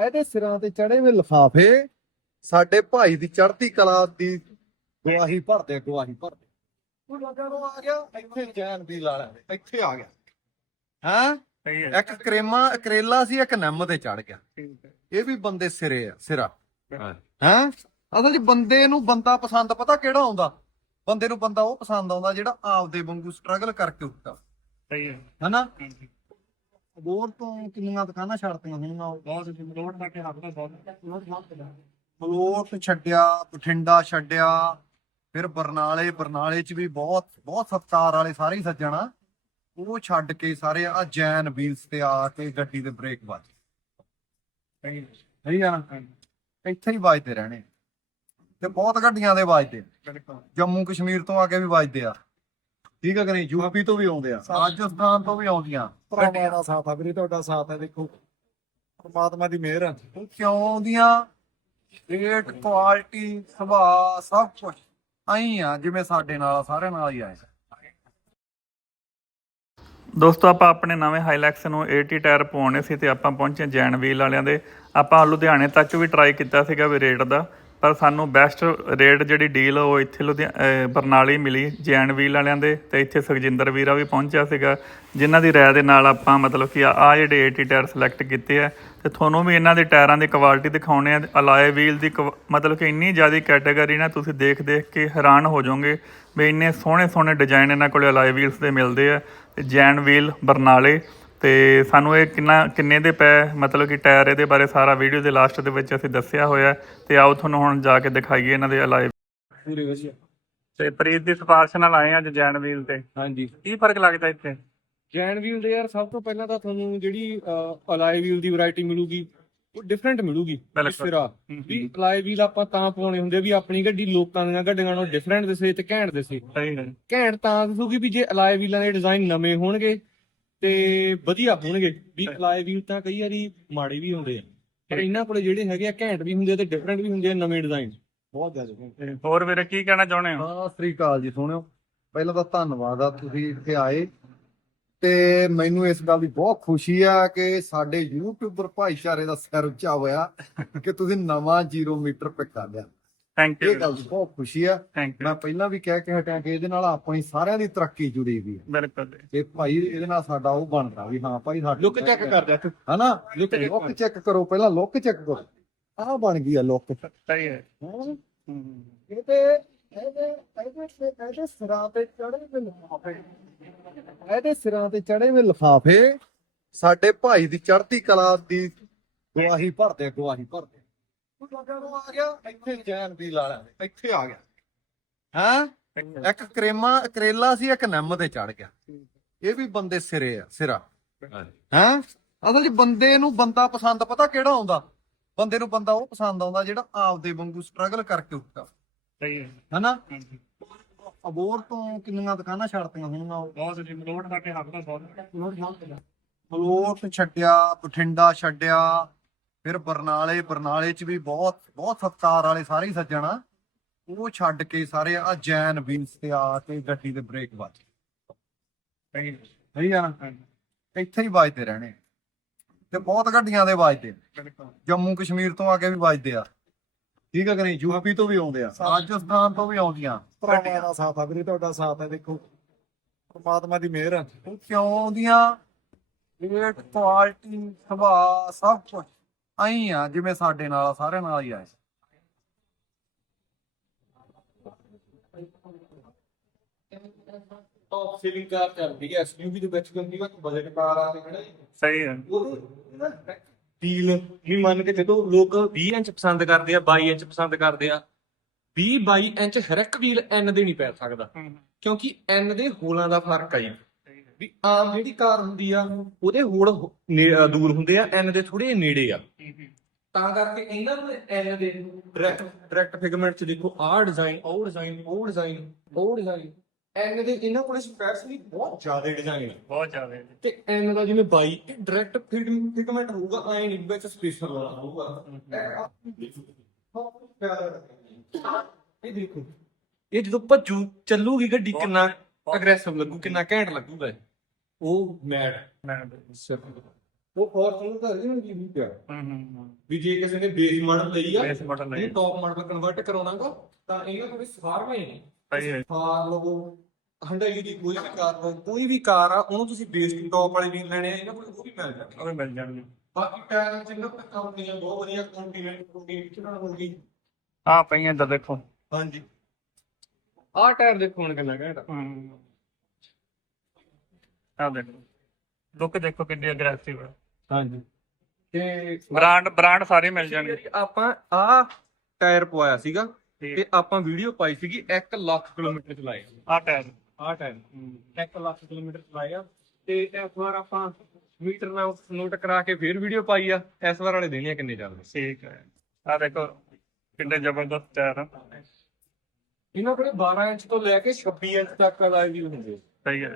ਇਹਦੇ ਸਿਰਾਂ ਤੇ ਚੜੇ ਹੋਏ ਲਿਫਾਫੇ ਸਾਡੇ ਭਾਈ ਦੀ ਚੜ੍ਹਦੀ ਕਲਾ ਦੀ ਗਵਾਹੀ ਭਰਦੇ ਗਵਾਹੀ ਭਰਦੇ ਉਹ ਲੱਗਾ ਨੂੰ ਆ ਗਿਆ ਇੱਥੇ ਜੈਨ ਵੀ ਲਾ ਲੈ ਇੱਥੇ ਆ ਗਿਆ। ਹਾਂ? ਸਹੀ ਹੈ। ਇੱਕ ਕਰੇਮਾ ਕਰੇਲਾ ਸੀ ਇੱਕ ਨਿੰਮ ਤੇ ਚੜ ਗਿਆ। ਇਹ ਵੀ ਬੰਦੇ ਸਿਰੇ ਆ ਸਿਰਾ। ਹਾਂ। ਅਸਲ 'ਚ ਬੰਦੇ ਨੂੰ ਬੰਦਾ ਪਸੰਦ ਪਤਾ ਕਿਹੜਾ ਆਉਂਦਾ? ਬੰਦੇ ਨੂੰ ਬੰਦਾ ਉਹ ਪਸੰਦ ਆਉਂਦਾ ਜਿਹੜਾ ਆਪਦੇ ਵਾਂਗੂ ਸਟਰਗਲ ਕਰਕੇ ਉੱਠਦਾ। ਸਹੀ ਹੈ। ਹਨਾ? ਹੋਰ ਤੋਂ ਕਿੰਨੀਆਂ ਦੁਕਾਨਾਂ ਛੱਡਤੀਆਂ ਉਹ ਬਹੁਤ ਲੋਡ ਤੱਕ ਹੱਥ ਦਾ ਬਹੁਤ ਫਲੋਟ ਛੱਡਿਆ ਬਠਿੰਡਾ ਛੱਡਿਆ ਫਿਰ ਬਰਨਾਲੇ ਬਰਨਾਲੇ 'ਚ ਵੀ ਬਹੁਤ ਬਹੁਤ ਸਤਕਾਰ ਵਾਲੇ ਸਾਰੇ ਹੀ ਸੱਜਣਾ ਉਹ ਛੱਡ ਕੇ ਸਾਰੇ ਆ ਜੈਨ ਵੀਲਸ ਤੇ ਆ ਕੇ ਗੱਡੀ ਦੇ ਬ੍ਰੇਕ ਵੱਜ ਸਹੀ ਹੈ ਸਹੀ ਆ ਇੱਥੇ ਹੀ ਵੱਜਦੇ ਰਹਿਣੇ। ਤੇ ਬਹੁਤ ਗੱਡੀਆਂ ਦੇ ਵੱਜਦੇ ਜੰਮੂ ਕਸ਼ਮੀਰ ਤੋਂ ਆ ਕੇ ਵੀ ਵੱਜਦੇ ਆ। ਠੀਕ ਹੈ ਕਿ ਨਹੀਂ? ਯੂਪੀ ਤੋਂ ਵੀ ਆਉਂਦੇ ਆ। ਰਾਜਸਥਾਨ ਤੋਂ ਵੀ ਆਉਂਦੀਆਂ। ਭਰਾਵਾਂ ਦਾ ਸਾਥ ਆ ਵੀਰੇ ਤੁਹਾਡਾ ਸਾਥ ਹੈ ਦੇਖੋ। ਪਰਮਾਤਮਾ ਦੀ ਮਿਹਰ ਆ। ਉਹ ਕਿਉਂ ਆਉਂਦੀਆਂ? ਰੇਟ ਕੁਆਲਿਟੀ ਸੁਭਾਅ ਸਭ ਕੁਝ ਆਈ ਆ ਜਿਵੇਂ ਸਾਡੇ ਨਾਲ ਸਾਰਿਆਂ ਨਾਲ ਹੀ ਆਏ ਦੋਸਤੋ ਆਪਾਂ ਆਪਣੇ ਨਵੇਂ ਹਾਈਲੈਕਸ ਨੂੰ 80 ਟਾਇਰ ਪਵਾਉਣੇ ਸੀ ਤੇ ਆਪਾਂ ਪਹੁੰਚੇ ਜੈਨ ਵੀਲ ਵਾਲਿਆਂ ਦੇ। ਆਪਾਂ ਲੁਧਿਆਣੇ ਤੱਕ ਵੀ ਟਰਾਈ ਕੀਤਾ ਸੀਗਾ ਵੀ ਰੇਟ ਦਾ। ਪਰ ਸਾਨੂੰ ਬੈਸਟ ਰੇਟ ਜਿਹੜੀ ਡੀਲ ਉਹ ਇੱਥੇ ਲੁਧਿਆ, ਅਹ ਬਰਨਾਲੇ ਮਿਲੀ, ਜੈਨ ਵੀਲ ਵਾਲਿਆਂ ਦੇ, ਤੇ ਇੱਥੇ ਸੁਖਜਿੰਦਰ ਵੀਰਾ ਵੀ ਪਹੁੰਚਿਆ ਸੀਗਾ, ਜਿਨ੍ਹਾਂ ਦੀ ਰਾਏ ਦੇ ਨਾਲ ਆਪਾਂ ਮਤਲਬ ਕਿ ਆ ਜਿਹੜੇ 80 ਟਾਇਰ ਸਿਲੈਕਟ ਕੀਤੇ ਆ, ਤੇ ਤੁਹਾਨੂੰ ਵੀ ਇਹਨਾਂ ਦੇ ਟਾਇਰਾਂ ਦੀ ਕੁਆਲਿਟੀ ਦਿਖਾਉਣੇ ਆ, ਅਲਾਏ ਵੀਲ ਦੀ ਕੁ- ਮਤਲਬ ਕਿ ਇੰਨੀ ਜ਼ਿਆਦਾ ਕੈਟਾਗਰੀ ਨਾ ਤੁਸੀਂ ਦੇਖ ਦੇਖ ਕੇ ਹੈਰਾਨ ਹੋ ਜਾਓਗੇ ਵੀ ਇੰਨੇ ਸੋਹਣੇ ਸੋਹਣੇ ਡਿਜ਼ਾਈਨ ਇਹਨਾਂ ਕੋਲੇ ਅਲਾਏ ਵੀਲਸ ਦੇ ਮਿਲਦੇ ਆ, ਤੇ ਜੈਨ ਵੀਲ ਬਰਨਾਲੇ ਤੇ ਸਾਨੂੰ ਇਹ ਕਿੰਨਾ ਕਿੰਨੇ ਦੇ ਪੈ ਮਤਲਬ ਕਿ ਟਾਇਰ ਇਹਦੇ ਬਾਰੇ ਸਾਰਾ ਵੀਡੀਓ ਦੇ ਲਾਸਟ ਦੇ ਵਿੱਚ ਅਸੀਂ ਦੱਸਿਆ ਹੋਇਆ। ਤੇ ਆਓ ਤੁਹਾਨੂੰ ਹੁਣ ਜਾ ਕੇ ਦਿਖਾਈਏ ਇਹਨਾਂ ਦੇ ਅਲਾਏ ਪੂਰੇ ਵਧੀਆ। ਤੇ ਪ੍ਰੀਤ ਦੀ ਸਿਫਾਰਿਸ਼ ਨਾਲ ਆਏ ਅੱਜ ਜੈਨ ਵੀਲ ਤੇ। ਹਾਂਜੀ। ਕੀ ਫ਼ਰਕ ਲੱਗਦਾ ਇੱਥੇ? ਜੈਨ ਵੀਲ ਦੇ ਯਾਰ ਸਭ ਤੋਂ ਪਹਿਲਾਂ ਤਾਂ ਤੁਹਾਨੂੰ ਜਿਹੜੀ ਅਲਾਈ ਵੀਲ ਦੀ ਵੈਰਾਈਟੀ ਮਿਲੂਗੀ ਉਹ ਡਿਫਰੈਂਟ ਮਿਲੂਗੀ। ਸਿਰਾ ਵੀ ਅਲਾਈ ਵੀਲ ਆਪਾਂ ਤਾਂ ਪਾਉਣੇ ਹੁੰਦੇ ਵੀ ਆਪਣੀ ਗੱਡੀ ਲੋਕਾਂ ਦੀਆਂ ਗੱਡੀਆਂ ਨਾਲੋਂ ਡਿਫਰੈਂਟ ਦਿਸੇ ਤੇ ਘੈਂਟ ਦਿਸੇ। ਸਹੀ ਹੈ ਘੈਂਟ ਤਾਂ ਦਿਸੂਗੀ ਵੀ ਜੇ ਅਲਾਈ ਵੀਲਾਂ ਦੇ ਡਿਜ਼ਾਈਨ ਨਵੇਂ ਹੋਣਗੇ ਤੇ ਵਧੀਆ ਹੋਣਗੇ। ਵੀ ਅਲਾਈ ਵੀਲ ਤਾਂ ਕਈ ਵਾਰੀ ਮਾੜੇ ਵੀ ਹੁੰਦੇ ਆ। ਪਰ ਇਹਨਾਂ ਕੋਲੇ ਜਿਹੜੇ ਹੈਗੇ ਆ ਘੈਂਟ ਵੀ ਹੁੰਦੇ ਆ ਤੇ ਡਿਫਰੈਂਟ ਵੀ ਹੁੰਦੇ ਆ ਨਵੇਂ ਡਿਜ਼ਾਈਨ ਬਹੁਤ ਜ਼ਿਆਦਾ ਹੋਰ ਵੀਰੇ ਕੀ ਕਹਿਣਾ ਚਾਹੁੰਦੇ ਹੋ? ਸਤਿ ਸ੍ਰੀ ਅਕਾਲ ਜੀ ਸੁਣਿਓ। ਪਹਿਲਾਂ ਤਾਂ ਧੰਨਵਾਦ ਆ ਤੁਸੀਂ ਇੱਥੇ ਆਏ। ਤੇ ਮੈਨੂੰ ਇਸ ਗੱਲ ਦੀ ਬਹੁਤ ਖੁਸ਼ੀ ਆ ਕਿ ਸਾਡੇ ਯੂਟਿਊਬਰ ਭਾਈਚਾਰੇ ਦਾ ਸਿਰ ਉੱਚਾ ਹੋਇਆ ਕਿ ਤੁਸੀਂ ਨਵਾਂ ਜ਼ੀਰੋ ਮੀਟਰ ਪਿਕ ਕਰ ਲਿਆ। ਥੈਂਕ ਇਹ ਯੂ ਗੱਲ ਦੀ ਬਹੁਤ ਖੁਸ਼ੀ ਆ। ਥੈਂਕ ਯੂ ਮੈਂ ਪਹਿਲਾਂ ਵੀ ਕਹਿ ਕੇ ਹਟਿਆ ਕਿ ਇਹਦੇ ਨਾਲ ਆਪਣੀ ਸਾਰਿਆਂ ਦੀ ਤਰੱਕੀ ਜੁੜੀ ਵੀ ਹੈ ਬਿਲਕੁਲ ਤੇ ਭਾਈ ਇਹਦੇ ਨਾਲ ਸਾਡਾ ਉਹ ਬਣਦਾ ਵੀ ਹਾਂ ਭਾਈ ਸਾਡੀ ਲੁੱਕ ਚੈੱਕ ਕਰ ਜਾ ਤੂੰ। ਹਨਾ? ਲੁੱਕ ਲੁੱਕ ਚੈੱਕ ਕਰੋ ਪਹਿਲਾਂ ਲੁੱਕ ਚੈੱਕ ਕਰੋ। ਆਹ ਬਣ ਗਈ ਆ ਲੁੱਕ ਸਹੀ ਹੈ। ਹਾਂ। ਹਮ। ਇਹਦੇ ਇਹਦੇ ਇਹਦੇ ਤੇ ਇਹਦੇ ਸਿਰਾਂ ਤੇ ਚੜੇ ਹੋਏ ਲਿਫਾਫੇ। ਇਹਦੇ ਸਿਰਾਂ ਤੇ ਚੜੇ ਹੋਏ ਲਿਫਾਫੇ ਸਾਡੇ ਭਾਈ ਦੀ ਚੜ੍ਹਦੀ ਕਲਾ ਦੀ ਗਵਾਹੀ ਭਰਦੇ ਗਵਾਹੀ ਭਰਦੇ ਨੂੰ ਆ ਗਿਆ। ਇੱਥੇ ਜੈਨ ਵੀ ਲਾ ਲੈ ਇੱਥੇ ਆ ਗਿਆ। ਹਾਂ ਇੱਕ ਕਰੇਮਾ ਕਰੇਲਾ ਸੀ ਇੱਕ ਨਿੰਮ ਤੇ ਚੜ ਗਿਆ। ਇਹ ਵੀ ਬੰਦੇ ਸਿਰੇ ਆ ਸਿਰਾ। ਹੈਂ? ਅਸਲ 'ਚ ਬੰਦੇ ਨੂੰ ਬੰਦਾ ਪਸੰਦ ਪਤਾ ਕਿਹੜਾ ਆਉਂਦਾ? ਬੰਦੇ ਨੂੰ ਬੰਦਾ ਉਹ ਪਸੰਦ ਆਉਂਦਾ ਜਿਹੜਾ ਆਪਦੇ ਵਾਂਗੂ ਸਟਰਗਲ ਕਰਕੇ ਉੱਠਦਾ। ਸਹੀ ਹੈ। ਹਨਾ। ਅਬੋਰ ਤੋਂ ਕਿੰਨੀਆਂ ਦੁਕਾਨਾਂ ਛੱਡਤੀਆਂ ਹੋਣੀਆਂ ਉਹ? ਬਹੁਤ ਲੋਡ ਤੱਕ ਹੱਥ ਦਾ ਬਹੁਤ। ਫਲੋਟ ਛੱਡਿਆ ਬਠਿੰਡਾ ਛੱਡਿਆ ਫਿਰ ਬਰਨਾਲੇ ਬਰਨਾਲੇ 'ਚ ਵੀ ਬਹੁਤ ਬਹੁਤ ਸਤਕਾਰ ਵਾਲੇ ਸਾਰੇ ਸੱਜਣਾ ਉਹ ਛੱਡ ਕੇ ਸਾਰੇ ਆ ਜੈਨ ਵੀਲਸ ਤੇ ਆ ਕੇ ਗੱਡੀ ਦੇ ਬ੍ਰੇਕ ਵੱਜ ਸਹੀ ਸਹੀ ਆ। ਇੱਥੇ ਹੀ ਵੱਜਦੇ ਰਹਿਣੇ ਤੇ ਬਹੁਤ ਗੱਡੀਆਂ ਦੇ ਵੱਜਦੇ ਜੰਮੂ ਕਸ਼ਮੀਰ ਤੋਂ ਆ ਕੇ ਵੀ ਵੱਜਦੇ ਆ। ਠੀਕ ਹੈ ਕਿ ਨਹੀਂ? ਯੂਪੀ ਤੋਂ ਵੀ ਆਉਂਦੇ ਆ ਰਾਜਸਥਾਨ ਤੋਂ ਵੀ ਆਉਂਦੀਆਂ। ਭਰਾਵਾਂ ਦਾ ਸਾਥ ਆ ਵੀਰੇ ਤੁਹਾਡਾ ਸਾਥ ਹੈ ਦੇਖੋ। ਪਰਮਾਤਮਾ ਦੀ ਮਿਹਰ ਆ। ਉਹ ਕਿਉਂ ਆਉਂਦੀਆਂ? ਰੇਟ ਕੁਆਲਿਟੀ ਸੁਭਾਅ ਸਭ ਕੁਝ ਆਈ ਆ ਜਿਵੇਂ ਸਾਡੇ ਨਾਲ ਆ, ਸਾਰਿਆਂ ਨਾਲ ਹੀ ਆਏ ਟੌਪ ਸੇਲਿੰਗ ਕਾਰ ਚੱਲਦੀ ਹੈ ਐਸਯੂਵੀ ਦੇ ਵਿੱਚ ਕਿਉਂਕਿ ਇੱਕ ਬਜਟ ਕਾਰ ਆ ਤੇ ਖੜਾ ਸਹੀ ਹੈ ਡੀਲ ਵੀ ਮੰਨ ਕੇ ਜਦੋਂ ਲੋਕ 20 ਇੰਚ ਪਸੰਦ ਕਰਦੇ ਆ 22 ਇੰਚ ਪਸੰਦ ਕਰਦੇ ਆ। 20 22 ਇੰਚ ਹਰ ਇੱਕ ਵੀਲ ਐਨ ਦੇ ਨਹੀਂ ਪੈ ਸਕਦਾ। ਕਿਉਂਕਿ ਐਨ ਦੇ ਹੋਲਾਂ ਦਾ ਫ਼ਰਕ ਆ ਜੀ। ਵੀ ਆਮ ਜਿਹੜੀ ਕਾਰ ਹੁੰਦੀ ਆ ਉਹਦੇ ਹੋਲ ਨੇ- ਦੂਰ ਹੁੰਦੇ ਆ ਐਨ ਦੇ ਥੋੜੇ ਨੇੜੇ ਆ। ਤਾਂ ਕਰਕੇ ਇਹਨਾਂ ਨੂੰ ਐਨ ਦੇ ਡਾਇਰੈਕਟ ਡਾਇਰੈਕਟ ਫਿਗਮੈਂਟ ਚ ਦੇਖੋ ਆਹ ਡਿਜ਼ਾਈਨ ਉਹ ਡਿਜ਼ਾਈਨ ਉਹ ਡਿਜ਼ਾਈਨ ਉਹ ਡਿਜ਼ਾਈਨ ਐਨ ਦੇ ਇਹਨਾਂ ਕੋਲ ਸਪੈਸ਼ਲੀ ਬਹੁਤ ਜ਼ਿਆਦਾ ਡਿਜ਼ਾਈਨ ਆ। ਬਹੁਤ ਜ਼ਿਆਦਾ। ਤੇ ਐਨ ਦਾ ਜਿਵੇਂ ਬਾਈ ਇਹ ਡਾਇਰੈਕਟ ਫਿਗਮੈਂਟ ਹੋਊਗਾ ਐ ਨਹੀਂ ਵਿੱਚ ਸਪੇਸ਼ਲ ਵਾਲਾ ਹੋਊਗਾ। ਇਹ ਦੇਖੋ ਇਹ ਜਦੋਂ ਭੱਜੂ ਚੱਲੂਗੀ ਗੱਡੀ ਕਿੰਨਾ ਅਗਰੈਸਿਵ ਲੱਗੂ ਕਿੰਨਾ ਘੈਂਟ ਲੱਗੂਗਾ ਇਹ। ਉਹ ਮੈਡ ਉਹ ਫੋਰਚੂਨਰ ਦਾ original ਵੀ ਵੀ ਪਿਆ। ਹੂੰ ਹੂੰ ਵੀ ਜੇ ਕਿਸੇ ਨੇ ਬੇਸ ਮਾਡਲ ਲਈ ਆ ਬੇਸ ਮਾਡਲ ਲਈ। ਇਹ ਟੌਪ ਮਾਡਲ ਕਨਵਰਟ ਕਰਾਉਣਾਗਾ ਤਾਂ ਇਹਨਾਂ ਕੋਲ ਸਾਰਵੇਂ ਨੇ। ਸਹੀ ਹੈ ਲਵੋ ਹੰਡਾਈ ਦੀ ਕੋਈ ਵੀ ਕਾਰ ਲਓ ਕੋਈ ਵੀ ਕਾਰ ਆ ਉਹਨੂੰ ਤੁਸੀਂ ਬੇਸ ਟੌਪ ਵਾਲੇ ਵੀ ਲੈਣੇ ਆ ਇਹਨਾਂ ਕੋਲ ਉਹ ਵੀ ਮਿਲ ਜਾਣਗੇ। ਉਹ ਵੀ ਮਿਲ ਜਾਣਗੇ। ਬਾਕੀ ਟਾਇਰਾਂ ਇਹਨਾਂ ਕੋਲ ਕੰਪਨੀਆਂ ਬਹੁਤ ਵਧੀਆ ਕੰਟੀਨੈਂਟ ਕੰਟੀਨੈਂਟ ਹੋ ਗਈ ਆ ਪਈਆਂ ਇੱਧਰ ਦੇਖੋ। ਹਾਂਜੀ। ਆਹ ਟਾਇਰ ਦੇਖੋ ਹੁਣ ਕਿੰਨਾ ਘੈਂਟ ਹੂੰ। ਆ ਦੇਖੋ। ਲੁੱਕ ਦੇਖੋ ਕਿੰਨੀ ਅਗਰੈਸਿਵ ਹੈ ਹਾਂਜੀ। ਤੇ ਬ੍ਰਾਂਡ ਬ੍ਰਾਂਡ ਸਾਰੇ ਮਿਲ ਜਾਣਗੇ। ਆਪਾਂ ਆਹ ਟਾਇਰ ਪਵਾਇਆ ਸੀਗਾ। ਤੇ ਆਪਾਂ ਵੀਡੀਓ ਪਾਈ ਸੀਗੀ 1 ਲੱਖ ਕਿਲੋਮੀਟਰ ਚਲਾਏ ਆ ਟਾਇਰ ਆਹ ਟਾਇਰ 1 ਲੱਖ ਕਿਲੋਮੀਟਰ ਚਲਾਏ ਆ। ਤੇ ਇਸ ਵਾਰ ਆਪਾਂ ਮੀਟਰ ਨਾਲ ਨੋਟ ਕਰਾ ਕੇ ਫੇਰ ਵੀਡੀਓ ਪਾਈ ਆ। ਇਸ ਵਾਰ ਵਾਲੇ ਦੇਣੇ ਆ ਕਿੰਨੇ ਚੱਲਦੇ। ਠੀਕ ਹੈ ਆ ਦੇਖੋ ਕਿੰਨੇ ਜ਼ਬਰਦਸਤ ਟਾਇਰ ਆ। ਇਹਨਾਂ ਕੋਲੇ 12 ਇੰਚ ਤੋਂ ਲੈ ਕੇ 26 ਇੰਚ ਤੱਕ ਅਲਾਈ ਵੀ ਹੁੰਦੇ। ਸਹੀ ਹੈ